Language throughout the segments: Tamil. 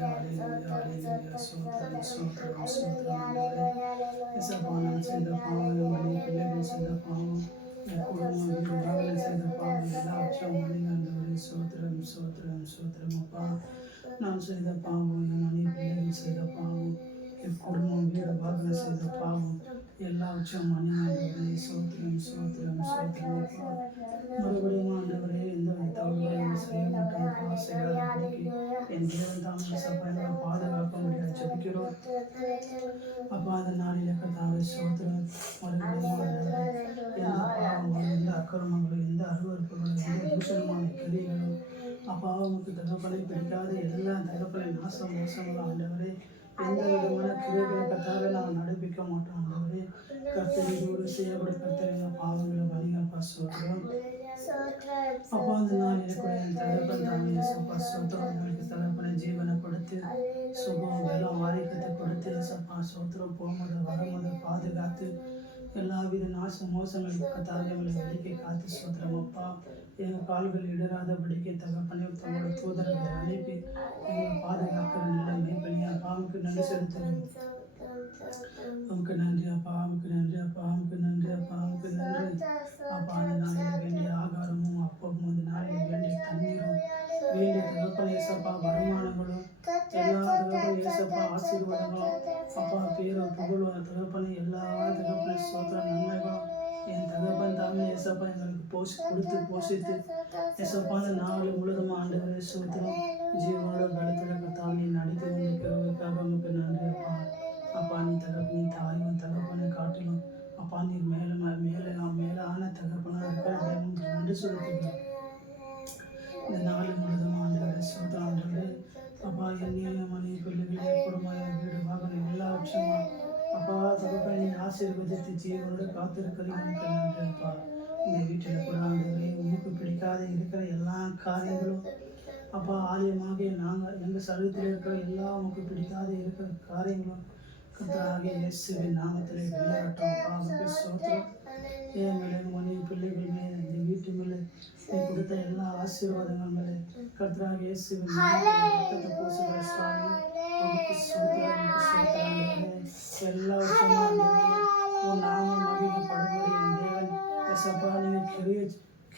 ஹalleluya ஹalleluya ஹalleluya ஸ்தோத்திரம் ஸ்தோத்திரம் ஸ்தோத்திரம் ஆண்டவரே. இயேசப்பா நான் செய்த பாவங்கள் மன்னி பிள்ளைகள் செய்த பாவம் என் குடும்பம் வீடு வாகனம் செய்த பாவம் எல்லாவற்றையும் மன்னிங்க ஆண்டவரே. ஸ்தோத்திரம் ஸ்தோத்திரம் ஸ்தோத்திரம் அப்பா. நான் செய்த பாவம் என் மன்னி பிள்ளைகள் செய்த பாவம் என் குடும்பம் வீடு வாகனம் செய்த பாவம் எல்லாவற்றையும் மன்னிங்க ஆண்டவரே. ஸ்தோத்திரம் ஸ்தோத்திரம் ஸ்தோத்திரம் அப்பா. மறுபடியும் ஆண்டவரே எந்த தவறுகளையும் செய்ய மாட்டோம் செய்யாதபடிக்கு என் தேவன் தாமே சபைகளை பாதுகாக்க முடியாது ஜெபிக்கிறோம் அப்பா. அந்த நாளில் கர்த்தாவே ஸ்தோத்திரம். மறுபடியும் ஆண்டவரே எந்த பாவங்களும் எந்த அக்கிரமங்களும் எந்த அருவருப்புகளும் எந்த தூஷணமான கிரியைகளும் அப்பா உமக்கு தகப்பனை பிடிக்காத எல்லா தகப்பனை நாசம் மோசங்களும் ஆண்டவரே எந்த விதமான கிரியைகளை கர்த்தாவே நாங்கள் நடப்பிக்க மாட்டோம் ஆண்டவரே. கர்த்தரோடு செய்யப்படும் கர்த்தரின் பாவங்களை மன்னிங்கப்பா. ஸ்தோத்திரம் அப்பா. அந்த நாளில் கூட என் தகப்பன் தாமே ஏசப்பா ஸ்தோத்திரம். எங்களுக்கு தகப்பனை ஜீவனை கொடுத்து சுகம் வெள்ளம் ஆரோக்கியத்தை கொடுத்து ஏசப்பா ஸ்தோத்திரம். போகும்போது வரும்போது பாதுகாத்து எல்லாவித நாச மோசங்களுக்கு கர்த்தாவே எங்களை வெளிக்கை காத்து ஸ்தோத்திரம் அப்பா. எங்கள் கால்கள் இடராதபடிக்கு தகப்பனை தங்களோட தூதர்களை அனுப்பி எங்களை பாதுகாக்கிற நிலைமை பெரிய அப்பாவுக்கு நன்றி செலுத்துகிறோம். உமக்கு நன்றி அப்பா, உமக்கு நன்றி அப்பா, உமக்கு நன்றி அப்பா, உமக்கு நன்றி அப்பா. அந்த நாளில் வேண்டிய ஆகாரமும் அப்பமும் அந்த நாளில் வேண்டிய தண்ணீரும் வேண்டிய தகப்பனை ஏசப்பா வருமானங்களும் எல்லா தகப்பனை ஏசப்பா ஆசீர்வாதங்களும் அப்பா பேரும் புகழும் தகப்பனை எல்லா தகப்பனை சோத்திர நன்மைகளும் என் தகப்பன் தாமே ஏசப்பா எங்களுக்கு கொடுத்து போஷித்து ஏசப்பா அந்த நாள் முழுதும் ஆண்டவரே சோத்திரம் ஜீவனோட பலத்திற்கு தானே நடத்தி வந்திருக்கிறவர்களுக்காக உமக்கு நன்றி அப்பா. அப்பா நீ நீ தாயும் தகப்பனை காட்டிலும் அப்பா நீர் மேலான தகப்பனாக இருக்கிற நன்றி செலுத்துகிறோம். இந்த நாள் முழுதும் ஆண்டவரே சோத்திரம் ஆண்டவரே அப்பா. என்னையும் மணி பிள்ளைகளே குடும்பம் வீடு வாகனம் எல்லாவற்றையும் அப்பா தகப்பனை நீ ஆசீர்வதித்து ஜீவனோடு காத்திருக்கிறீங்க உமக்கு நன்றி அப்பா. இந்த வீட்டில் கூட ஆண்டவரே உமக்கு பிடிக்காத இருக்கிற எல்லா காரியங்களும் அப்பா ஆலயமாக நாங்கள் எங்கள் சரீரத்தில் இருக்கிற எல்லா உமக்கு பிடிக்காத இருக்கிற காரியங்களும் கர்த்தராகிய இயேசுவின் நாமத்திலே வெளியாகட்டும் அப்பா. உமக்கு ஸ்தோத்திரம். என் மேலே மனைவி பிள்ளைகள் மேலே இந்த வீட்டு மேலே நீ கொடுத்த எல்லா ஆசீர்வாதங்கள் மேலே கர்த்தராகிய இயேசுவின் நாமத்திலே பூசுகிற சுவாமி உமக்கு ஸ்தோத்திரம். உமக்கு ஸ்தோத்திரம். எல்லா விஷயமும் உன் நாமம் மகிமைப்படும்படி என் தேவன் ஏசப்பா நீங்கள்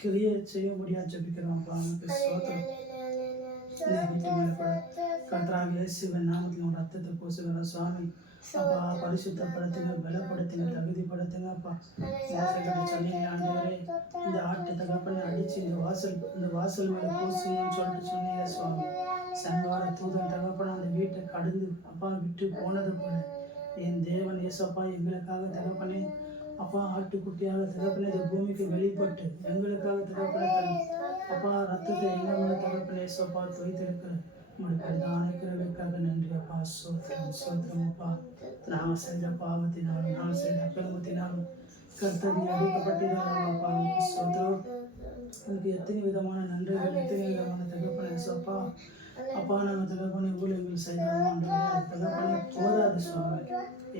கிரியை செய்ய முடியாது ஜெபிக்கிறோம் அப்பா. உமக்கு ஸ்தோத்திரம். இந்த வீட்டு மேலே கூட கர்த்தராகிய இயேசுவின் நாமத்தில் உன் ரத்தத்தை பூசுகிற சுவாமி அப்பா பரிசுத்தப்படுத்துங்க, பலப்படுத்துங்க, தகுதிப்படுத்துங்க அப்பா. மோசைகளை சொன்னீங்க ஆண்டவரே இந்த ஆட்டு தகப்பனை அடிச்சு இந்த வாசல் மேலே பூசுங்கன்னு சொல்லிட்டு சொன்னீங்க சுவாமி. சங்கார தூதன் தகப்பனை அந்த வீட்டை கடந்து அப்பா விட்டு போனது போல என் தேவன் ஏசப்பா எங்களுக்காக தகப்பனே அப்பா ஆட்டுக்குட்டியாக தகப்பனை இந்த பூமிக்கு வெளிப்பட்டு எங்களுக்காக தகப்பனை அப்பா ரத்தத்தை எங்கள் மேலே தகப்பனை ஏசப்பா துவைத்திருக்கிற உங்களுடைய பிரதான கிருபைக்காக நன்றி அப்பா. ஸ்தோத்திரம் ஸ்தோத்திரம் அப்பா. நாங்கள் செஞ்ச பாவத்தினாலும் நாங்கள் செய்த அக்கிரமத்தினாலும் கர்த்தர் அடிக்கப்பட்டிருந்தாலும் அப்பா ஸ்தோத்திரம். எனக்கு எத்தனை விதமான நன்றிகள் எத்தனை விதமான தகப்பனை ஏசப்பா அப்பா. நாங்கள் தகப்பனை ஊழியங்கள் செய்தாலும் தகப்பனை போதாது சுவாமி.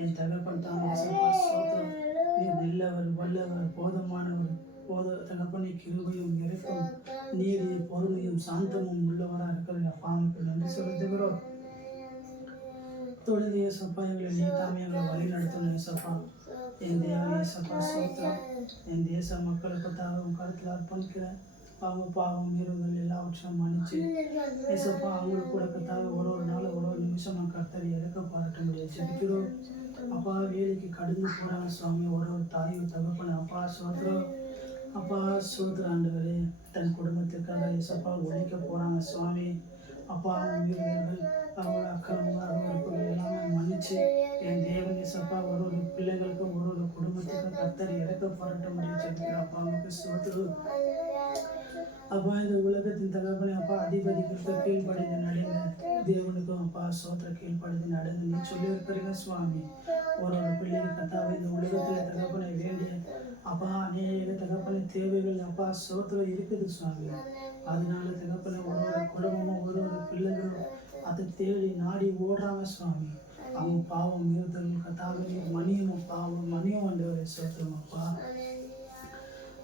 என் தகப்பன் தான் ஏசப்பா ஸ்தோத்திரம். நீர் நல்லவர் வல்லவர் போதமானவர் தகப்பனை கிருபையும் இறக்கும் நீதி பொறுமையும் சாந்தமும் உள்ளவராக இருக்கிற அப்பா நமக்கு நன்றி செலுத்துகிறோம். தொடர்ந்து ஏசப்பா எங்களை நீ தாமே எங்களை வழி நடத்தணும் ஏசப்பா. என் தேவன் ஏசப்பா ஸ்தோத்திரம். என் தேச மக்களுக்கு உன் கருத்தில் அர்ப்பணிக்கிறேன். அவங்க பாவம் மீறுதல் எல்லாவற்றையும் மன்னிச்சு ஏசப்பா அவங்களுக்கு கூட கத்தாக ஒரு நாள் ஒரு நிமிஷமாக கர்த்தர் இறக்க பாராட்ட முடியாது ஜெபிக்கிறோம் அப்பா. வேலைக்கு கடந்து போகிறாங்க சுவாமி ஒரு தாயும் தகப்பன அப்பா ஸ்தோத்திரம் அப்பா. ஸ்தோத்திரம் ஆண்டவரே தன் குடும்பத்துக்காக ஏசப்பா உழைக்க போகிறாங்க சுவாமி அப்பா. அவங்க வீரர்கள் அவங்களோட அக்கிரமங்கள் எல்லாமே மன்னிச்சு என் தேவன் ஏசப்பா ஒரு பிள்ளைகளுக்கும் ஒரு குடும்பத்துக்கும் கர்த்தர் இறக்க பாராட்ட முடியாது ஜெபிக்கிறோம் அப்பா. அவங்களுக்கு ஸ்தோத்திரம் அப்பா. இந்த உலகத்தின் தகப்பனை அப்பா அதிபதிகளுக்கு கீழ்ப்படிந்து நடங்க தேவனுக்கும் அப்பா ஸ்தோத்திர கீழ்ப்படிந்து நடங்க நீ சொல்லி இருக்கிறீங்க சுவாமி. ஒரு பிள்ளைக்கு கத்தாவை இந்த உலகத்தில் தகப்பனை வேண்டிய அப்பா அநேக தகப்பனை தேவைகள் அப்பா ஸ்தோத்திரம் இருக்குது சுவாமி. அதனால தகப்பனை ஒரு குடும்பமும் ஒரு பிள்ளைகளும் அதை தேடி நாடி ஓடுறாங்க சுவாமி. அவங்க பாவம் மீறுதல் கத்தாவை மணியும் பாவம் மணியும் ஆண்டவரே ஸ்தோத்திரம் அப்பா.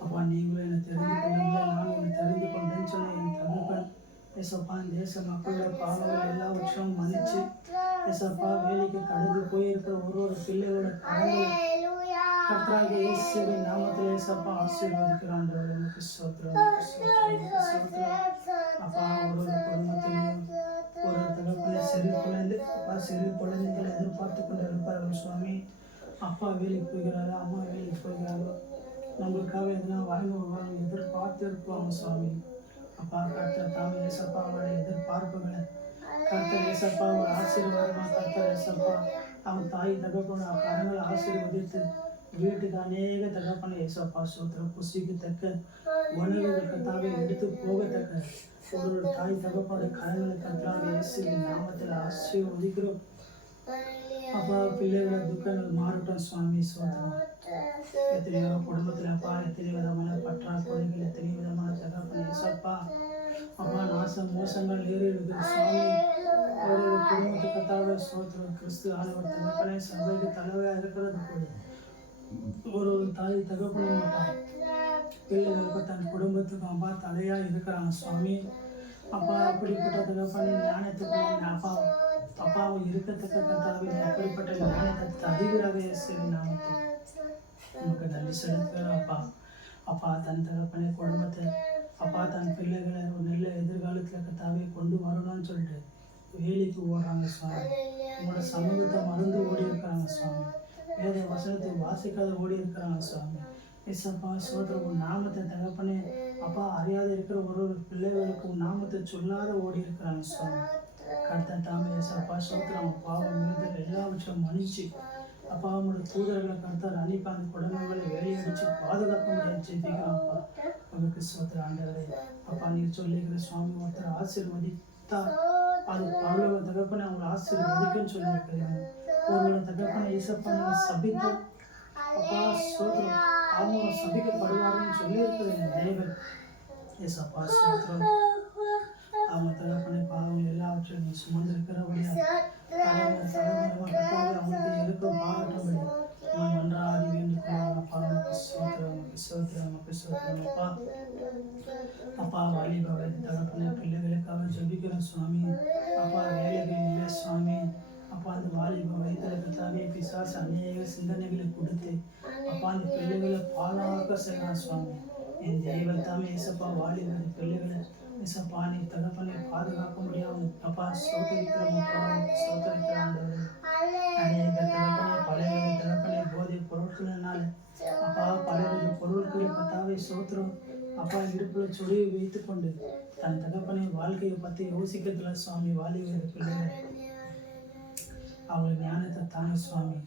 அப்பா நீங்களும் என்னை தெரிந்து கொண்டீங்களே நான் உன்னை தெரிந்து கொண்டேன்னு சொன்ன என் தகப்பன் ஏசப்பா தேச மக்களோட பாவங்கள் எல்லாவற்றையும் மன்னிச்சு ஏசப்பா வேலைக்கு கடந்து போயிருக்கிற ஒரு பிள்ளையோட கரங்களை கர்த்தராகிய இயேசுவின் நாமத்தில் ஏசப்பா ஆசீர்வதிக்கிறான். ஸ்தோத்திரம் அப்பா. ஒரு குடும்பத்திலையும் ஒரு தகப்பனை சிறு குழந்தைகளை எதிர்பார்த்து கொண்டு இருப்பார்கள் சுவாமி. அப்பா வேலைக்கு போகிறாரோ, அம்மா வேலைக்கு போகிறாரோ, நம்மளுக்காக எதுனா வாங்கி வருவாங்க எதிர்பார்த்து இருப்பாங்க சுவாமி. அப்பா கர்த்தர் தாமே ஏசப்பா அவருடைய எதிர்பார்ப்புகளை கர்த்தர் ஏசப்பா ஒரு ஆசீர்வாதமாக கர்த்தர் ஏசப்பா அவன் தாய் தகப்பன கரங்களை ஆசீர்வதித்து வீட்டுக்கு அநேக தகப்பனை ஏசப்பா சோத்திரம் புசிக்கத்தக்க உணவுகள் கர்த்தாவை எடுத்து போகத்தக்க ஒரு தாய் தகப்பனுடைய கரங்களை கர்த்தராக இயேசுவின் நாமத்தில் ஆசீர்வதிக்கிறோம். அப்பா பிள்ளைகளோட துக்கங்கள் மாறட்டும் சுவாமி. சோதரம் எத்தனையோ குடும்பத்தில் அப்பா எத்தனை விதமான பற்றாக்குறைகள் எத்தனை விதமான தகப்பனை ஏசப்பா அப்பா நாசம் மோசங்கள் ஏறிடுது சுவாமி. ஒரு குடும்பத்துக்கு கர்த்தாவே சோத்திரம் கிறிஸ்து ஆனவர் தகப்பனே சபைக்கு தலைவையாக இருக்கிறது கூட ஒரு தாய் தகப்பனும் அப்பா பிள்ளைகளுக்கு தன் குடும்பத்துக்கும் அப்பா தலையா இருக்கிறாங்க சுவாமி. அப்பா அப்படிப்பட்ட தகப்பனை ஞானத்துக்கு அப்பா அப்பாவும் இருக்கத்தக்க கர்த்தாவே அப்படிப்பட்ட ஞானத்தை அதிகராக இயேசுவின் நாமத்தில் நமக்கு நன்றி செலுத்துகிறோம் அப்பா. அப்பா தன் தகப்பனை குடும்பத்தை அப்பா தன் பிள்ளைகளை ஒரு நல்ல எதிர்காலத்தில் கர்த்தாவே கொண்டு வரணும்னு சொல்லிட்டு வேலைக்கு ஓடுறாங்க சுவாமி. உங்களோட சமூகத்தை மறந்து ஓடி இருக்கிறாங்க சுவாமி. வேத வசனத்தை வாசிக்காத ஓடி இருக்கிறாங்க சுவாமி. ஏசப்பா சோதரம் நாமத்தை தகப்பனே அப்பா அறியாத இருக்கிற ஒரு பிள்ளைகளுக்கு நாமத்தை சொல்லாத ஓடி இருக்கிறாங்க சுவாமி. கர்த்தர் தாமே ஏசப்பா சோத்திரம் பாவம் மீது எல்லாவற்றையும் மன்னிச்சு அப்பா அவங்களோட தூதர்களை கர்த்தர் அனுப்பி அந்த குடும்பங்களை வேலையடிச்சு பாதுகாக்க முடியாது ஜெபிக்கிறோம் அப்பா. உங்களுக்கு சோத்திர ஆண்டவரே அப்பா நீர் சொல்லிக்கிற சுவாமி ஒருத்தர் ஆசீர்வதித்தா அது பரலோக தகப்பனை அவங்களை ஆசீர்வதிக்குன்னு சொல்லியிருக்கிறீங்க. உங்களோட தகப்பனை ஏசப்பா நீங்க சபித்தா அப்பா சோத்திரம் அவங்க சபிக்கப்படுவாருன்னு சொல்லியிருக்கிறீங்க தேவன். ஏசப்பா சோத்திரம் அவங்க தகப்பனை பாவங்கள் எல்லாவற்றையும் நீ சுமந்திருக்கிறபடியா அவங்களுக்கு இருக்கும் பாராட்டபடி நான் நன்றாடி வேண்டிக்கொள்ளாப்பா. நமக்கு சோத்திரம் நமக்கு சோத்திரம் அப்பா. அப்பா வாலிப வயது தகப்பனை பிள்ளைகளுக்காக ஜபிக்கிறோம் சுவாமி. அப்பா வேலைகள் இல்லை சுவாமி. அப்பா அந்த வாலிப வயதில் கர்த்தாவே பிசாசு அநேக சிந்தனைகளை கொடுத்து அப்பா அந்த பிள்ளைகளை பாலாக செய்யலாம் சுவாமி. என் தெய்வத்தாமே ஏசப்பா வாலிப பிள்ளைகளை ஏசப்பா நீ தகப்பனை பாதுகாக்க முடியாமல் அப்பா சோதரிக்கிறோம் சோதரிக்கிறான். அநேக தகப்பனை பழைய தகப்பனை போதை பொருட்களினால அப்பா பழைய பொருட்களை கர்த்தாவே சோத்திரம் அப்பா இடுப்புல சொல்லி வைத்துக் கொண்டு தன் தகப்பனை வாழ்க்கையை பற்றி யோசிக்கிறதுல சுவாமி. வாலிப பிள்ளைகள் அவங்க ஞானத்தை தாங்க சுவாமி.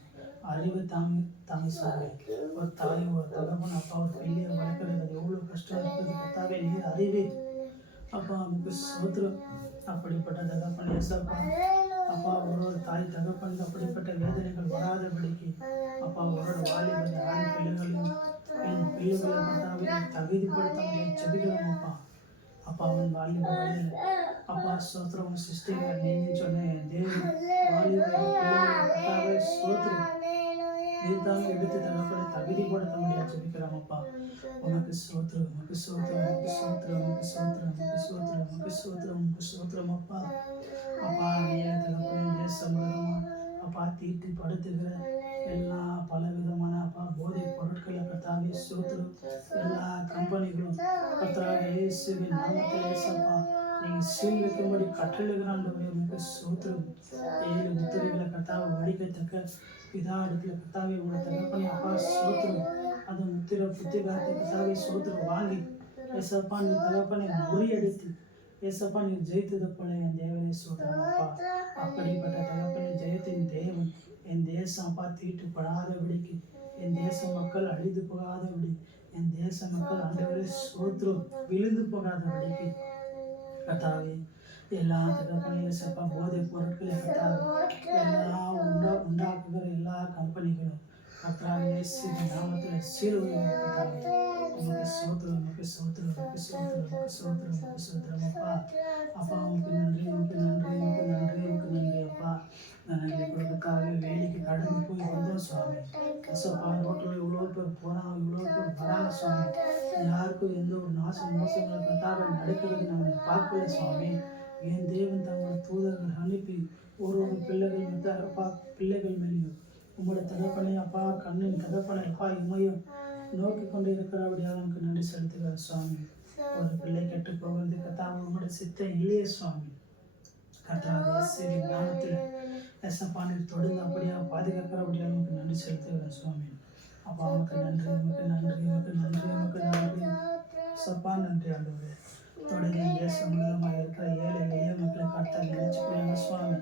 அறிவு தாங்க சுவாமி. ஒரு தாய் ஒரு தகப்பன் அப்பா ஒரு பிள்ளையை வளர்க்கறது அது எவ்வளோ கஷ்டம் இருக்குது கர்த்தாவே நீர் அறிவு அப்பா நமக்கு சோத்திரம். அப்படிப்பட்ட தகப்பன் ஏசப்பா அப்பா ஒரு தாய் தகப்பன் அப்படிப்பட்ட வேதனைகள் வராதபடிக்கு அப்பா ஒரு வாலிப ஆண் பிள்ளைகளையும் என் பிள்ளைகளை கர்த்தாவே தகுதிப்படுத்த முடியும் ஜெபிக்கிறோம் அப்பா. அப்பா அவன் வாலிப வயதில் அப்பா சோத்திரம் சிஸ்டர் நீங்க சொன்னேன் தேவன் வாலிப கர்த்தாவே சோத்திரம் நீர்தாங்க எடுத்து தகப்பனை தகுதிப்படுத்த முடியாது ஜெபிக்கிறோம் அப்பா. உனக்கு சோத்திரம் உனக்கு சோத்திரம் உனக்கு சோத்திரம் உனக்கு சோத்திரம் உனக்கு சோத்திரம் உனக்கு சோத்திரம் உனக்கு சோத்திரம் அப்பா. அப்பா அநேக தகப்பனை தேசமுடமா அப்பா தீட்டி படுத்துகிற எல்லா பலவிதமான அப்பா போதை பொருட்களை கர்த்தாவே சோத்திரம் எல்லா கம்பெனிகளும் கர்த்தராகிய இயேசுவின் நாமத்தில் ஏசப்பா நீங்க சீல் வைக்கும்படி கட்டளைகிறாண்டவரே உங்களுக்கு சோத்திரம். 7 முத்திரைகளை கர்த்தாவை வடிக்கத்தக்க பிதா இடத்துல கர்த்தாவே உங்களோட தகப்பனை அப்பா சோத்திரம் அந்த முத்திரை புத்திகாரத்தை கர்த்தாவே சோத்திரம் வாங்கி ஏசப்பா நீ தகப்பனை முறியடித்து ஏசப்பா நீ ஜெயித்தது போல என் தேவனை சோதரம் அப்பா. அப்படிப்பட்ட தகப்பனை ஜெயத்தின் தேவன் என் தேசம் அப்பா தீட்டுப்படாதபடிக்கு என் தேச மக்கள் அழிந்து போகாதபடி என் தேச மக்கள் ஆண்டவரே சோத்திரம் விழுந்து போகாதபடிக்கு கர்த்தாவே எல்லா தகப்பனை ஏசப்பா போதை பொருட்களை கர்த்தாவே எல்லாம் உண்டாக்குகிற எல்லா கம்பெனிகளும் கர்த்தாவே இயேசுவின் நாமத்தில் சீலுவை கர்த்தாவே உமக்கு சோத்திரம் உமக்கு சோத்திரம் உமக்கு சோத்திரம் உமக்கு சோத்திரம் உமக்கு சோத்திரம் அப்பா. அப்பா உமக்கு நன்றி உமக்கு நன்றி உமக்கு நன்றி உமக்கு நன்றி அப்பா. நான் கொடுக்கறதுக்காக வேலைக்கு கடந்து போய் வந்தோம் சுவாமி. ஏசப்பா ரோட்டில் இவ்வளோ பேர் போகிறாங்க இவ்வளோ பேர் வராங்க சுவாமி. யாருக்கும் எந்த ஒரு மோசங்களை கர்த்தாவே நடக்கிறது நாங்கள் பார்க்கல சுவாமி. என் தேவன் தங்கள் தூதர்கள் அனுப்பி ஒரு பிள்ளைகள் அப்பா பிள்ளைகள் மேலேயும் உங்களோட தகப்பனை அப்பா கண்ணின் தகப்பனை அப்பா இமையும் நோக்கி கொண்டு இருக்கிறபடியாக நமக்கு நன்றி செலுத்துகிறார் சுவாமி. ஒரு பிள்ளை கெட்டு போகிறது கர்த்தாவே உங்களோட சித்தம் இல்லையே சுவாமி. கர்த்தாவே இயேசுவின் நாமத்தில் ஏசப்பா நீர் தொடர்ந்து அப்படியாக பாதுகாக்கிறபடியாக நமக்கு நன்றி செலுத்துகிறேன் சுவாமி. அப்பா நமக்கு நன்றி, நமக்கு நன்றி, நமக்கு நன்றி, நமக்கு நன்றி சப்பா. நன்றி ஆண்டவரே. தொடர்ந்து தேசம் முழுவதுமாக இருக்கிற ஏழை எளிய மக்களை கர்த்தர் நினைச்சு கொள்ளுங்க சுவாமி.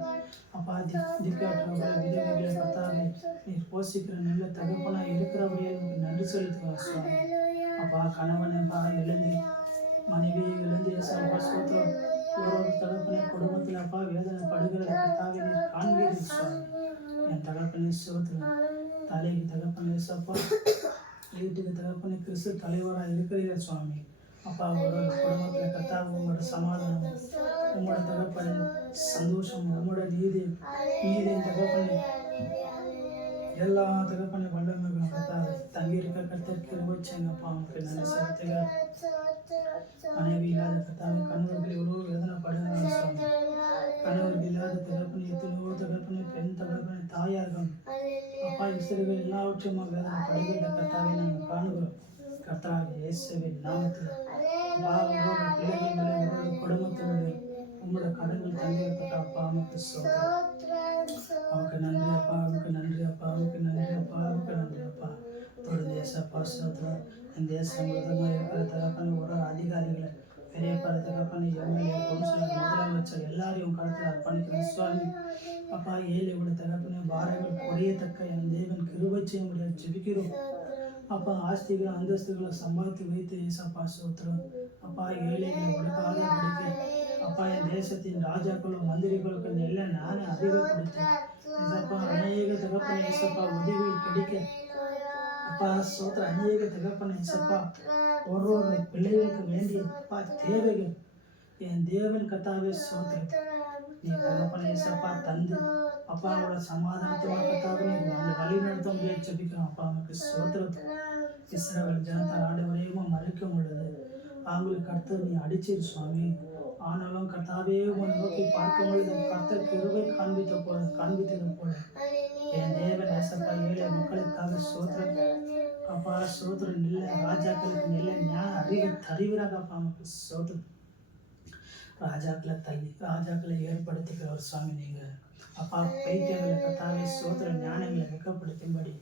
அப்பா திக்காற்றவர்களை விதவைகளை கர்த்தாவே நீர் போஷிக்கிற நல்ல தகப்பனாக இருக்கிறபடியே நமக்கு நன்றி செலுத்துகிறோம் சுவாமி. அப்பா கணவன் அப்பா எழுந்து மனைவியை எழுந்து ஏசப்பா சோத்திரம் ஒரு தகப்பனை குடும்பத்தில் அப்பா வேதனை படுகிறத கர்த்தாவே நீர் காண்கிறீர்கள் சுவாமி. என் தகப்பனை சோத்திரம் தலைக்கு தகப்பனை ஏசப்பா வீட்டுக்கு தகப்பனை கிறிஸ்து தலைவராக இருக்கிறீர்கள் சுவாமி. அப்பா ஒரு குடும்பத்தில் கர்த்தாவே உங்களோட சமாதானம், உங்களோட தகப்பனை சந்தோஷம், உங்களோட நீதியின் தகப்பனை எல்லா தகப்பனை வல்லமைகளும் கர்த்தாவே தங்கி இருக்க கர்த்தர் கிருபை செய்யுங்கப்பா. நமக்கு நன்றி செலுத்துகிறேன். மனைவி இல்லாத கர்த்தாவே கணவர்கள் எவ்வளோ வேதனைப்படுகிறாங்க சுவாமி. கணவர்கள் இல்லாத தகப்பனை எத்தனையோ தகப்பனை பெண் தகப்பனை தாயார்கள் அப்பா இஸ்ரவேல் எல்லாவற்றையும் வேதனைப்படுகிறத கர்த்தாவே நாங்கள் காணுகிறோம். கர்த்தாவே இயேசுவின் நாமத்தில் ஒவ்வொரு பிள்ளைகள் மேலே ஒவ்வொரு குடும்பத்தினுடைய உங்களோட கரங்கள் தங்கியிருக்கட்டும் அப்பா. நமக்கு சோதனை அவனுக்கு நன்றி அப்பா, அவனுக்கு நன்றி அப்பா, அவனுக்கு நன்றி அப்பா, அவனுக்கு நன்றி அப்பா. தொடர்ந்து ஏசப்பா சோதரம் இந்த தேசம் முழுவதுமாக இருக்கிற தகப்பனை ஒரு அதிகாரிகளை பெரிய பல தகப்பனை எம்எல்ஏ கவுன்சிலர் முதலமைச்சர் எல்லாரையும் கருத்தில் அர்ப்பணிக்கிறேன் சுவாமி. அப்பா ஏழையோட தகப்பனை பாரங்கள் குறையத்தக்க என் தேவன் கிருபை செய்ய முடியாது ஜெபிக்கிறோம் அப்பா. ஆஸ்திகளை அந்தஸ்துகளை சம்பாதித்து வைத்து ஏசப்பா சோத்திரம் அப்பா ஏழைகளை உலகாத படிக்க அப்பா என் தேசத்தின் ராஜாக்களும் மந்திரிகளுக்கு நெல்ல நானே அதிகப்படுத்தேன் ஏசப்பா. அநேக தகப்பனை ஏசப்பா உதவிகள் கிடைக்க அப்பா சோத்திரம் அநேக தகப்பனை ஏசப்பா ஒரு பிள்ளைகளுக்கு வேண்டிய அப்பா தேவைகள் என் தேவன் கர்த்தாவே சோத்திரம் நீ தகப்பனை ஏசப்பா தந்து அப்பா அவளோட சமாதானத்தை கர்த்தாவே நீ வழி நடத்த முடியாது ஜெபிக்கிறோம் அப்பா. நமக்கு சோத்திரம். இஸ்ரவேல் ஜனத்தால் ஆண்டவரையும் மறைக்க முடியாது. அவங்களுக்கு கர்த்தர் நீ அடிச்சிரு சுவாமி. ஆனாலும் கர்த்தாவே உன்னை நோக்கி பார்க்கும் பொழுது கர்த்தர் கிருபை காண்பித்தது போல என் தேவன் ஏசப்பா ஏழை மக்களுக்காக சோத்திரம் அப்பா சோத்திரம் நில்ல ராஜாக்களுக்கு நில்ல ஞான அறிவு தருவீராக அப்பா. நமக்கு சோத்திரம். ராஜாக்களை ஏற்படுத்துகிற ஒரு சுவாமி நீங்க அப்பா. பைத்தியங்களை கர்த்தாவே சோத்திரம் ஞானங்களை வெக்கப்படுத்தும்படி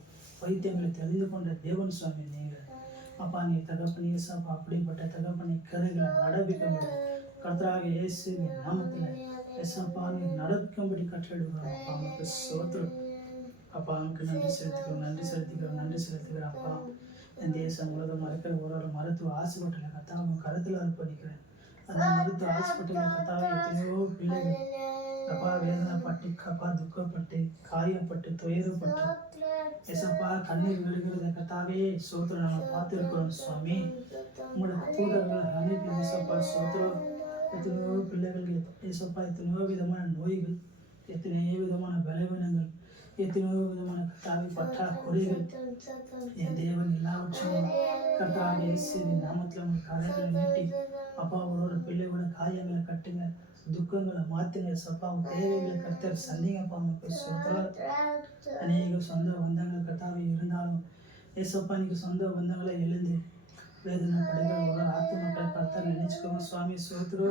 பைத்தியங்களை தெரிந்து கொண்ட தேவன் சுவாமி நீங்க அப்பா. நீ தகப்பன் ஏசப்பா அப்படிப்பட்ட தகப்பனை கரைகளை நடப்பிக்க முடியும் கர்த்தராக இயேசுவின் நாமத்தில் ஏசப்பா நீ நடக்கும்படி கட்டளையிடுகிறோம் அப்பா. நமக்கு சோத்திரம் அப்பா. நமக்கு நன்றி செலுத்துகிறோம் அப்பா. என் தேசம் முழுவதும் இருக்கிற ஒரு மருத்துவ ஹாஸ்பிட்டலை கர்த்தா அவங்க கருத்தில் அர்ப்பணிக்கிறேன். அந்த மருத்துவ ஹாஸ்பிட்டலில் கர்த்தாவே எத்தனையோ பிள்ளைகள் அப்பா வேதனைப்பட்டு அப்பா துக்கப்பட்டு காயப்பட்டு துயரப்பட்டு ஏசப்பா கண்ணீர் விழுகிறத கர்த்தாவே சோத்திரம் நாங்கள் பார்த்துருக்கிறோம் சுவாமி. உங்களோட தூதர்களை அனுப்பி ஏசப்பா சோத்திரம் எத்தனையோ பிள்ளைகள் ஏசப்பா எத்தனையோ விதமான நோய்கள் எத்தனையோ விதமான பலவீனங்கள் எத்தனையோ விதமான கர்த்தாவே பற்றாக்குறைகள் என் தேவன் எல்லாவற்றையும் கர்த்தாவே இயேசுவின் நாமத்தில் உங்கள் கரைகளை நீட்டி அப்பா ஒரு பிள்ளையோட காயங்களை கட்டுங்க துக்கங்களை மாற்றுங்க ஏசப்பா. அவங்க தேவைகளை கர்த்தர் சந்திங்கப்பா. நமக்கு சொல்கிறார் அநேக சொந்த பந்தங்கள் கர்த்தாவே இருந்தாலும் ஏசப்பா நீங்கள் சொந்த பந்தங்களை எழுந்து வேதனைப்படுகிற ஒரு ஆத்துமக்களை கர்த்தர் நினைச்சுக்கோங்க சுவாமி. சோத்ரு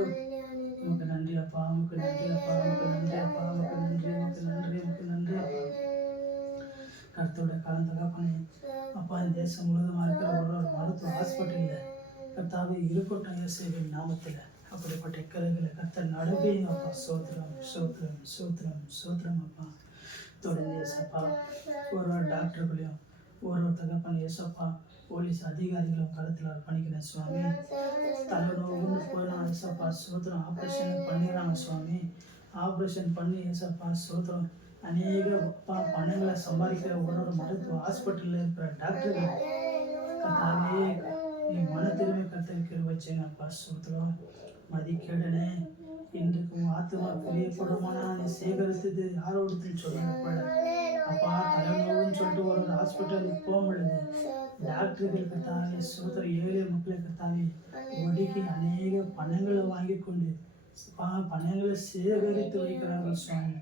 நமக்கு நன்றி அப்பா, நமக்கு நன்றி அப்பா, நமக்கு நன்றி அப்பா, நமக்கு நன்றி, நமக்கு நன்றி, நமக்கு நன்றி அப்பா. கர்த்தரோட காலம் தகப்பனே அப்பா. இந்த தேசம் முழுவதுமாக இருக்கிற ஒரு மருத்துவ ஹாஸ்பிட்டலில் கர்த்தாவே இருக்கட்டும் இயேசுவின் நாமத்தில் அப்படிப்பட்ட கருகளை கர்த்தர் நடப்பீங்க அப்பா. சோத்திரம் சோத்திரம் சோத்திரம் சோத்திரம் அப்பா. தொடர்ந்து ஏசப்பா ஒரு டாக்டர்களையும் ஒரு தகப்பன் ஏசப்பா போலீஸ் அதிகாரிகளும் கருத்தில் அர்ப்பணிக்கிறேன் சுவாமி. தலைநோவுன்னு போயிடலாம் ஏசப்பா சோத்திரம். ஆப்ரேஷன் பண்ணிடுறாங்க சுவாமி. ஆப்ரேஷன் பண்ணி ஏசப்பா சோத்திரம் அநேக பணங்களை சம்பாதிக்கிற ஒரு மருத்துவ ஹாஸ்பிட்டலில் இருக்கிற டாக்டர்கள் கர்த்தாவே நீ மன திரும்பி கர்த்தருக்கு வச்சேங்கப்பா சோத்திரம். மதிக்கேடனே இன்றைக்கு உன் ஆத்மா பிரியப்படுமானா நீ சேகரித்தது யாரோடத்துன்னு சொல்லுங்க போல அப்பா. தலைநோவுன்னு சொல்லிட்டு ஒரு ஹாஸ்பிட்டலுக்கு போக முடியுது டாக்டர்கள் கர்த்தாவே சோதரம் ஏழை மக்களை கர்த்தாவே ஒடுக்கி அநேக பணங்களை வாங்கி கொண்டு பணங்களை சேகரித்து வைக்கிறார்கள் சுவாமி.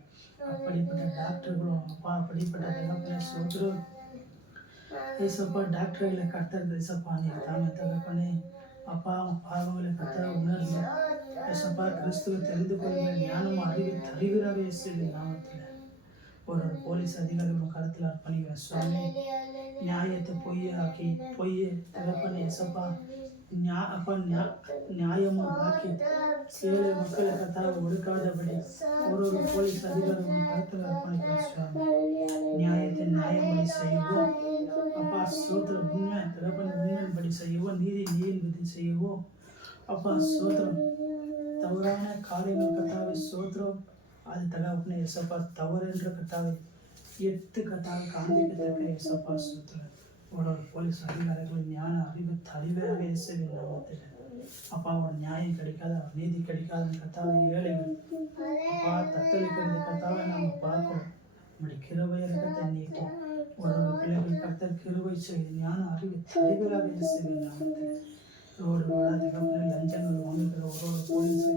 அப்படிப்பட்ட டாக்டர்களும் அப்பா அப்படிப்பட்ட தகப்பனே சோதரம் ஏசப்பா டாக்டர்களை கர்த்தர் ஏசப்பா நீர் தாமே தகப்பனே அப்பா பாவங்களை கர்த்தர் உணர்ந்து ஏசப்பா கிறிஸ்துவை தெரிந்து கொள்கிற ஞானம் அறிவை தருகிறாக இயேசுவின் நாமத்தில் ஒரு போலீஸ் அதிகாரிகளும் கருத்தில் அர்ப்பணிக்கிற சுவாமி. நியாயத்தை பொய்யாக்கி பொய்யை தகப்பனை ஏசப்பா நியாயமாக ஆக்கி ஏழை மக்களை கர்த்தாவை ஒடுக்காதபடி ஒரு போலீஸ் அதிகாரிகளும் கருத்தில் அர்ப்பணிக்கிற சுவாமி. நியாயத்தை நியாயப்படி செய்வோம் அப்பா சோத்திரம். உண்மை தகப்பனை உண்மையின்படி செய்யவும் நீதியின்படி செய்யவும் அப்பா சோத்திரம். தவறான காரியங்கள் கர்த்தாவை சோத்திரம் அது தகப்பனை ஏசப்பா தவறு என்ற கர்த்தாவை எட்டு கர்த்தாவை காண்பிக்கத்தக்க ஏசப்பா சோத்திரம். ஒரு போலீஸ் அதிகாரிகள் ஞான அறிவு தலைவராக இயேசுவின் நாமத்தில் அப்பா ஒரு நியாயம் கிடைக்காத ஒரு நீதி கிடைக்காத கர்த்தாவை ஏழைகள் அப்பா தத்தளிக்கிறது கர்த்தாவை நம்ம பார்க்கிறோம். நம்முடைய கிருபை இறக்கத்தை நீட்டி ஒரு பிள்ளைகள் கர்த்தர் கிருபை செய்து ஞான அறிவு தலைவராக இயேசுவின் நாமத்தில் ரோடு ரோடாக தகப்பனை லஞ்சங்கள் வாங்குகிற ஒரு போலீஸ்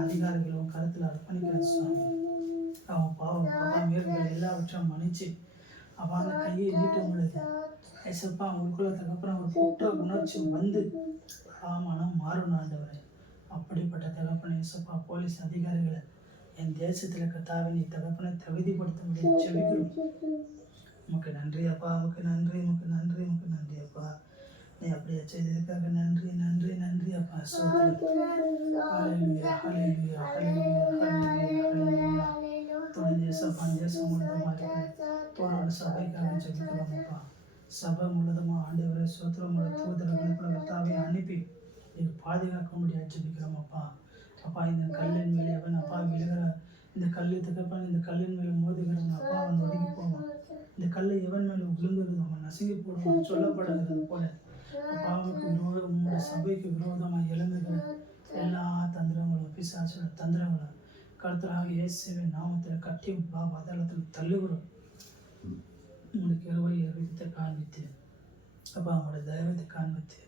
அதிகாரிகளும் கருத்தில் அர்ப்பணிக்கிற சுவாமி. அவன் பாவம் அப்பா மீறுகள் எல்லாவற்றையும் மன்னிச்சு அவன் கையை நீட்ட முடியுது ஏசப்பா அவங்களுக்குள்ள தகப்பன ஒரு குற்ற உணர்ச்சி வந்து மனம் மாறும் ஆண்டவரே. அப்படிப்பட்ட தகப்பனை ஏசப்பா போலீஸ் அதிகாரிகளை என் தேசத்தில் கர்த்தாவை நீ தகப்பனை தகுதிப்படுத்த முடியும் செவிக்கிறோம். உமக்கு நன்றி அப்பா, உமக்கு நன்றி, உமக்கு நன்றி, உமக்கு நன்றி அப்பா. நீ அப்படியே செய்ததுக்காக நன்றி நன்றி நன்றி அப்பா. தொடர்ந்து தேசம் முழுவதுமாக போராட சபைக்காக ஜெபிக்கிறோம் அப்பா. சபை முழுவதுமா ஆண்டவரை சோத்திரம் தூதர்களை கர்த்தாவை அனுப்பி நீங்க பாதுகாக்க முடியாது ஜெபிக்கிறோம் அப்பா. அப்பா இந்த கல்லின் மேலே அவன் அப்பா விழுகிற இந்த கல்லு தகப்பன் இந்த கல்லின் மேலே மோதுகிறவன் அப்பா அவன் ஒதுங்கி போவான். இந்த கல்லை எவன் மேலே விழுங்குறது அவன் நசுங்கி போடுவான் சொல்லப்படுகிறது போல அப்பா அவனுக்கு உங்களுடைய சபைக்கு விரோதமாக எழுந்துகிற எல்லா தந்திரங்களும் பிசாசோட தந்திரங்களும் கர்த்தராக இயேசுவின் நாமத்தில் கட்டி பாதாளத்தில் தள்ளுகிறோம். உங்களுடைய கிருபை அறிவித்தை காண்பித்து அப்பா அவங்களுடைய தெய்வத்தை காண்பித்து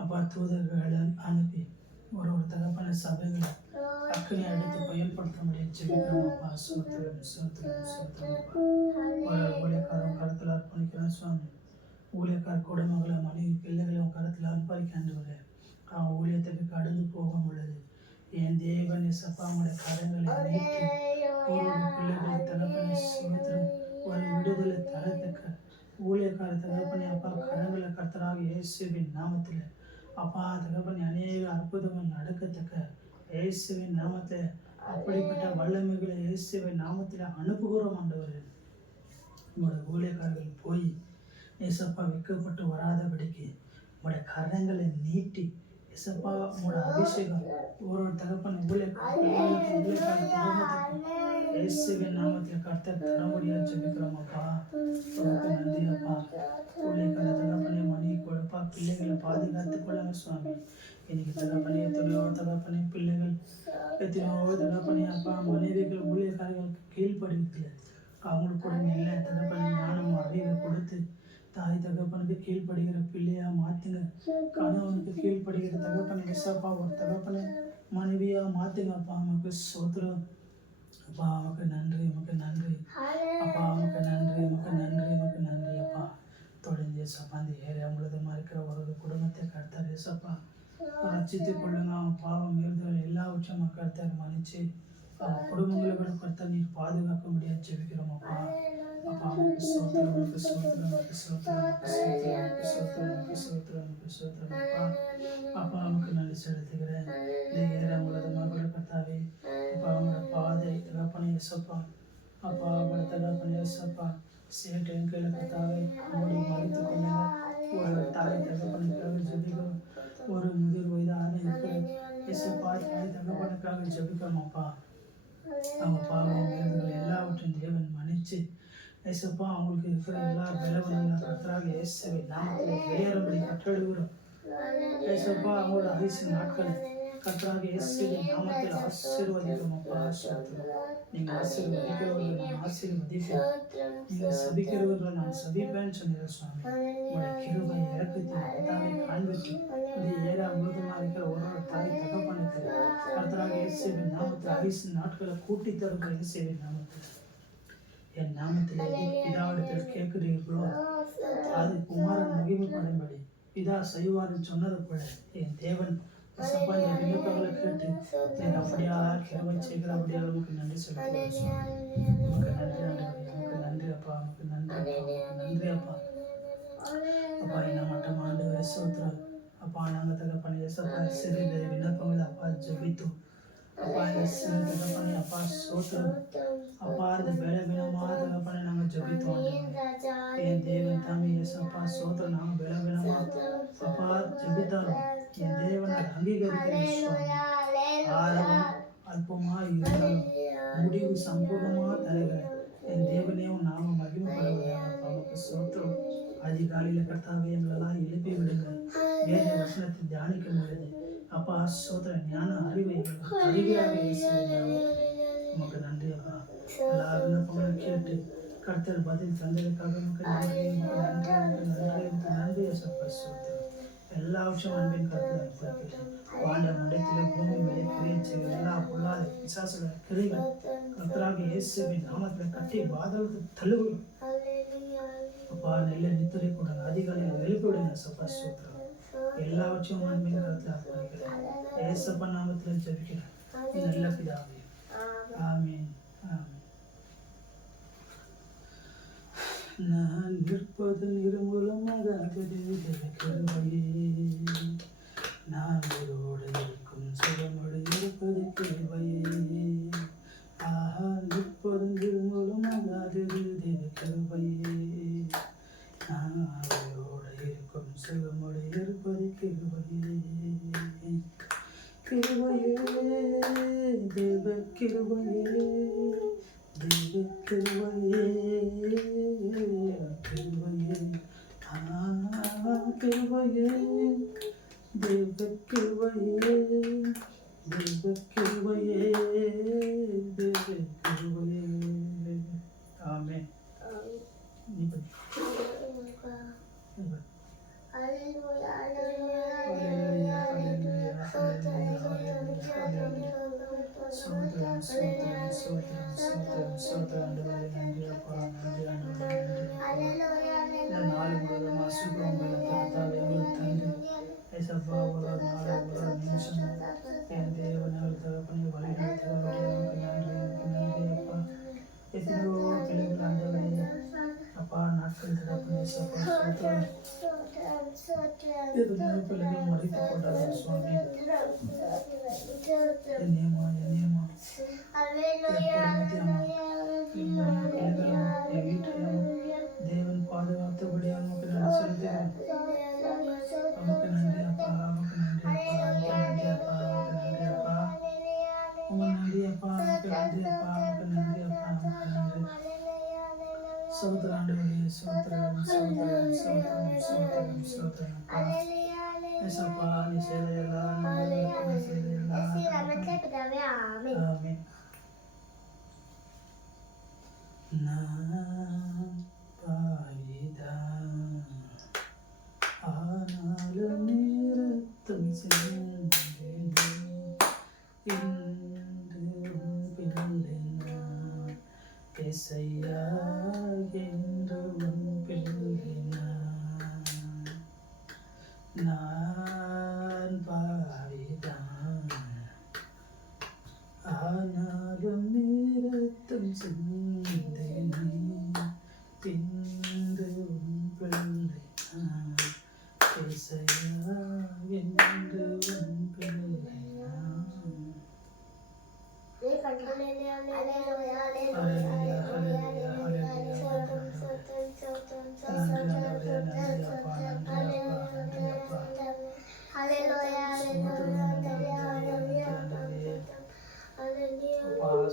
அப்பா தூதர்களை அனுப்பி ஒரு தகப்பன சபைகளை அக்கனை எடுத்து பயன்படுத்த முடியும் ஜெபிக்கிறோம் அப்பா. சோத்திரம் சோத்திரம் சோத்திரம் அப்பா. ஊழியக்காரன் கருத்தில் அர்ப்பணிக்கிறேன் சுவாமி. ஊழியக்கார குடும்பங்களை மனைவி பிள்ளைகளும் கருத்தில் அர்ப்பணிக்கின்றவரே அவன் ஊழியத்துக்கு கடந்து போக உள்ளது. என் தேவன் சப்பா அவங்களுடைய கரங்களை நீட்டி ஒரு பிள்ளைகள் தகப்பனை சோத்திரம் ஒரு விடுதலை தரத்தக்க ஊழியக்கார தகப்பனை அப்பா கரங்களை கர்த்தராக இயேசுவின் நாமத்தில் அப்பா தகப்பனை அநேக அற்புதங்கள் நடக்கத்தக்க இயேசுவின் நாமத்தில் அப்படிப்பட்ட வல்லமைகளை இயேசுவின் நாமத்தில் அனுப்புகிறோம் ஆண்டவரே. உங்களோட ஊழியக்காரர்கள் போய் ஏசப்பா விற்கப்பட்டு வராதபடிக்கு உங்களுடைய கரங்களை நீட்டி ஏசப்பா உங்களோட அபிஷேகம் ஒரு தகப்பன் இயேசுவின் நாமத்தில் கர்த்தர் தர முடியாது ஜெபிக்கிறோம் அப்பா. நன்றி அப்பா. ஊழியக்கார தகப்பனே மணி கொடுப்பா பிள்ளைகளை பாதுகாத்துக் கொள்ளுங்க சுவாமி. இன்னைக்கு தகப்பனே எத்தனையோ தகப்பனே பிள்ளைகள் எத்தனையோ தகப்பனே அப்பா மனைவிகள் ஊழியக்காரர்களுக்கு கீழ்ப்படுகிறது. அவங்களுக்கு கூட இல்லை தகப்பனை ஞானம் அறிவை கொடுத்து தாய் தகப்பனுக்கு கீழ்ப்படுகிற பிள்ளையா மாத்துங்க. கணவனுக்கு கீழ்ப்படுகிற தகப்பனை எஸ்ஸப்பா ஒரு தகப்பனை மனைவியா மாத்துங்க அப்பா. நமக்கு சோத்திரம் அப்பா. நமக்கு நன்றி, நமக்கு நன்றி அப்பா. நமக்கு நன்றி, நமக்கு நன்றி, நமக்கு நன்றி அப்பா. தொடர்ந்து எஸ்ஸப்பா அந்த ஏரியா முழுவதுமா இருக்கிற ஒரு குடும்பத்தை கர்த்தர் எஸ்ஸப்பா ரட்சித்துக் கொள்ளுங்க. அவன் பாவம் மீறுதல் எல்லாவற்றையும் கர்த்தர் மன்னிச்சு அவன் குடும்பங்களை கூட கர்த்தர் நீர் பாதுகாக்க முடியாது ஜெபிக்கிறோம் அப்பா. அப்பா நமக்கு சோத்திரம், நமக்கு சோத்திரம், நமக்கு சோத்திரம், நமக்கு சோத்திரம், நமக்கு சோத்திரம், நமக்கு சோத்திரம், நமக்கு சோத்திரம் அப்பா. அப்பா நமக்கு நன்றி செலுத்துகிறேன். இந்த ஏரியா முழுவதுமா கூட கர்த்தாவே அப்பா அவங்களோட பாதை தகப்பனை எஸ்ஸப்பா அப்பா அவங்களோட தகப்பனை எஸ்ஸப்பா சேட்டு கையில கர்த்தாவே மூடி மறைத்து கொள்ளுங்க. ஒரு தாய் தகப்பனுக்காக ஜெபிக்கிறோம். ஒரு முதிர் வயதான எஸ்ஸப்பா தாய் தகப்பனுக்காக ஜெபிக்கிறோம் அப்பா. அவங்க பாவம் மீறுதல் எல்லாவற்றையும் தேவன் மன்னிச்சு ஏசப்பா அவங்களுக்கு இருக்கிற எல்லா பலவீனங்களும் கர்த்தராக இயேசுவின் நாமத்தில் வெளியேறும்படி கட்டளையிடுகிறோம். ஏசப்பா அவங்களோட ஆயுசு நாட்கள் கர்த்தராகிய இயேசுவின் நாமத்தில் ஆசீர்வதிக்கிறோம் அப்பா. ஸ்தோத்திரம். நீங்கள் ஆசீர்வதிக்கிறவர்கள் நான் ஆசீர்வதிப்பேன், நீங்கள் சபிக்கிறவர்கள் நான் சபிப்பேன்னு சொன்னீங்க சுவாமி. உங்களுடைய கிருபை இறக்கத்தை கர்த்தாவே காண்பித்து இந்த ஏழா அமிர்தமாக இருக்கிற ஒரு தாய் தகப்பனுக்கு கர்த்தராகிய இயேசுவின் நாமத்தில் ஆயுசு நாட்களை கூட்டி தருகிற இயேசுவின் நாமத்தில் என் நாமத்தில் பிதாவிடத்தில் கேட்கிறீர்களோ அது குமாரன் மகிமைப்படும்படி பிதா செய்வார்னு சொன்னது போல என் தேவன் சப்பா என் விண்ணப்பங்களை கேட்டு என் அப்படியா கிருபை செய்கிற அப்படியா நமக்கு நன்றி செலுத்துகிறேன். நமக்கு நன்றி ஆண்டவரே, நமக்கு நன்றி அப்பா, நமக்கு நன்றி அப்பா, நமக்கு நன்றி அப்பா. அப்பா என்ன மட்டும் ஆண்டவரே ஸ்தோத்திரம் அப்பா. நாங்கள் தகப்பனே ஏசப்பா சிறு விண்ணப்பங்களை அப்பா ஜெபித்தோம் அப்பா. இந்த சிறு தகப்பனே அப்பா ஸ்தோத்திரம் அப்பா. இந்த பலவீனமாக தகப்பனே நாங்கள் ஜெபித்தோம் என் தேவன் தாமி ஏசப்பா ஸ்தோத்திரம். நாங்கள் பலவீனமாக அப்பா ஜெபித்தாலும் என் தேவனை அங்கீகரிக்கிறேன். ஆரம்பம் அல்பமாக இருந்தாலும் முடிவு சம்பூர்ணமாக தருகிறேன். என் தேவனையும் நாம மகிமைப்படுவதாக நமக்கு ஸ்தோத்திரம். அதிகாலையில் கர்த்தாவே எங்களெல்லாம் எழுப்பி விடுங்கள். வேத வசனத்தை தியானிக்க முடியாது அப்பா ஸ்தோத்திரம். ஞான அறிவை அறிவியாக நமக்கு நன்றி அப்பா. எல்லா விண்ணப்பங்களும் கேட்டு கர்த்தர் பதில் தந்ததுக்காக நமக்கு நன்றி, நமக்கு நன்றி, நமக்கு நன்றி அப்பா ஸ்தோத்திரம். எல்லா விஷயம் அன்பின் கருத்தில் அனுப்பிக்கிறேன். வாண்ட மண்டலத்தில் பூமி மேலே கிரியை செய்கிற எல்லா பொல்லாத பிசாசுகளை கிரைகள் கர்த்தராகிய இயேசுவின் நாமத்தில் கட்டி பாதாளத்தை தள்ளுகிறோம் அப்பா. நெல்லை நித்திரை கூட அதிகாலையில் எழுப்பிவிடுங்க சப்பா ஸ்தோத்திரம். எல்லாவற்றையும் அன்பின் கருத்தில் அர்ப்பணிக்கிறேன். ஏசப்பா நாமத்தில் ஜெபிக்கிறேன் நல்ல பிதாவே, ஆமீன், ஆமீன். நான் நிற்பது நிர்மூலமாக கிருபையே, நான் உயிரோடு இருக்கும் சுகமோடு இருப்பது கிருபையே. ஆஹா நிற்பது நிர்மூலமாக கிருபையே, நான் உயிரோடு இருக்கும் சுகமோடு இருப்பது கிருபையே. கிருபையே தேவ கிருபையே, தேவ கிருபையே, கிருபையே, கிருபையே, தேவ கிருபையே, தேவ கிருபையே, தேவ கிருபையே. ஆமென். ஹல்லேலூயா, ஹல்லேலூயா, ஹல்லேலூயா, ஹல்லேலூயா. சோதரம் சோதரம் சோதரம் சோதரம் சோதரம் ஆண்டவரே நன்றி அப்பா, நன்றி ஆண்டவரே, நன்றி. இந்த நாள் முழுவதும் அசுகம் பலத்தால் எங்களுக்கு தந்து ஏசப்பா ஒரு நாள் ஒரு நிமிஷம் என் தேவன் தகப்பனை வழிநடத்துவதற்கு நமக்கு நன்றி, நமக்கு நன்றி அப்பா. எத்தனையோ பிள்ளைகள் ஆண்டவரே அப்பா நாட்கள் தகப்பனை ஏசப்பா சோதரம் எத்தனையோ பிள்ளைகள் மறித்து போட்டார்கள் சுவாமி. என்னையம்மா என்னையம்மா என் வீட்டையும் தேவன் பாதுகாத்தபடியாக நமக்கு நன்றி செலுத்துகிறேன். நமக்கு நன்றி அப்பா, நமக்கு நன்றி அப்பா, நமக்கு நன்றி அப்பா, நமக்கு நன்றி அப்பா, நமக்கு நன்றி அப்பா, நமக்கு நன்றி அப்பா, நமக்கு நன்றி அப்பா, நமக்கு நன்றி. சோதரம் ஆண்டவரே சோதரம் சோதரம் சோதரம் சோதரம் சோதரம் ஏசப்பா நீ செய்ததெல்லாம் நன்மைக்கு செய்ததெல்லாம் ஆமென். நான் பாவிதான் ஆனாலும் நிறுத்தம் சென்றேன் என்று பிள்ளை நான் இசையா என்று பிள்ளை நான் பாவிதான் ஆனாலும் நிறுத்தம் சென்றேன் என்று பிள்ளை நான் இசையா என்று பிள்ளை நான்.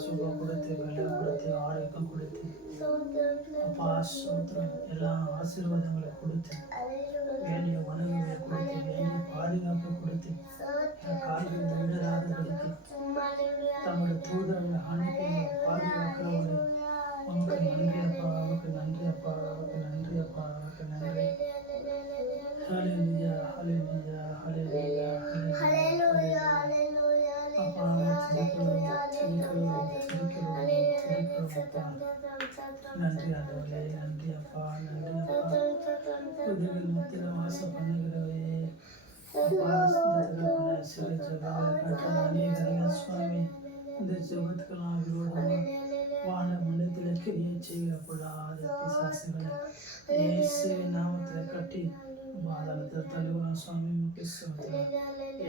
சுகம் கொடுத்து வெள்ளம் கொடுத்து ஆரோக்கியம் கொடுத்து அப்பா சோத்திரம் எல்லா ஆசீர்வாதங்களை கொடுத்து வேண்டிய உணவுகளை கொடுத்து வேண்டிய பாதுகாப்பை கொடுத்து கால்கள் இடராதபடிக்கு தம்முடைய தூதர்களை அனுப்பி பாதுகாக்கிறவரை உமக்கு நன்றி அப்பா, உமக்கு நன்றி அப்பா, உமக்கு நன்றி அப்பா, உமக்கு நன்றி. ஹல்லேலூயா, ஹல்லேலூயா, ஹல்லேலூயா, ஹல்லேலூயா. அப்பா துதிக்கிறோம், துதிக்கிறோம், துதிக்கிறோம், துதிக்கிறோம் அப்பா. நன்றி ஆண்டவரே, நன்றி அப்பா, நன்றி அப்பா. உதவிகள் மத்தியில் வாசம் பண்ணுகிறவே அப்பா, சிறு ஜபங்களை அநேகர்கள் சுவாமி இந்த ஜபத்துக்கெல்லாம் விரோதமாக வான மண்டலத்தில் கிரியை செய்கிற பொல்லாத பிசாசுகளை இயேசுவின் நாமத்தில் கட்டி பாதாளத்தில் தள்ளுகிறோம் சுவாமி. முக்கியத்துவத்தில்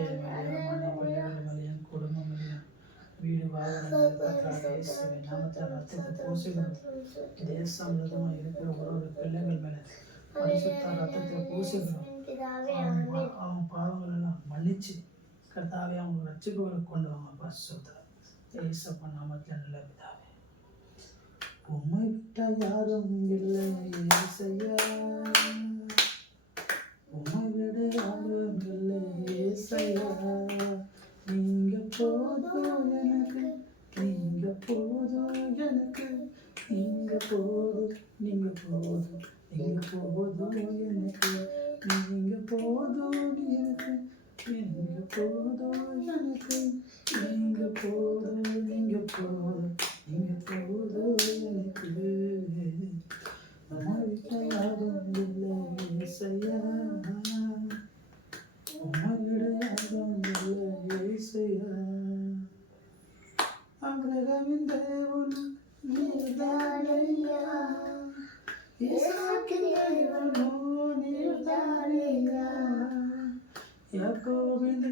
ஏழ்மையான பிள்ளைகள் மேலேயும் குடும்பம் மேலேயும் வீடு வாகனங்கள் இயேசுவின் நாமத்தில் ரத்தத்தை பூசுகிறோம். தேசம் முழுவதுமாக இருக்கிற ஒரு பிள்ளைகள் மேலே பரிசுத்த ரத்தத்தை பூசுகிறோம். அவன் பாவங்கள் எல்லாம் மன்னிச்சு கர்த்தாவே அவங்க ரட்சிப்புகளை கொண்டு வாங்க பரிசுத்த ஏசப்பா நாமத்தில் நல்ல பிதாவே. உம்மை விட்ட யாரும் இல்லை ஏசையா, உம்மை விட யாரும் இல்லை ஏசையா. நீங்க போதும் எனக்கு, நீங்க போதும் எனக்கு, நீங்க போதும், நீங்க போதும், நீங்க போதும் எனக்கு, நீங்க போதும் எனக்கு, நீங்க போதும் எனக்கு, நீங்க போதும், நீங்க போதும், நீங்க போதும் எனக்கு. உம்மை விட்ட யாரும் இல்லை ஏசையா, உம்மை விட யாரும் இல்லை ஏசையா. அபிரகாமின் தேவன் நீர்தானையா, ஈசாக்கின் தேவனோ நீர்தானையா, யாக்கோபின்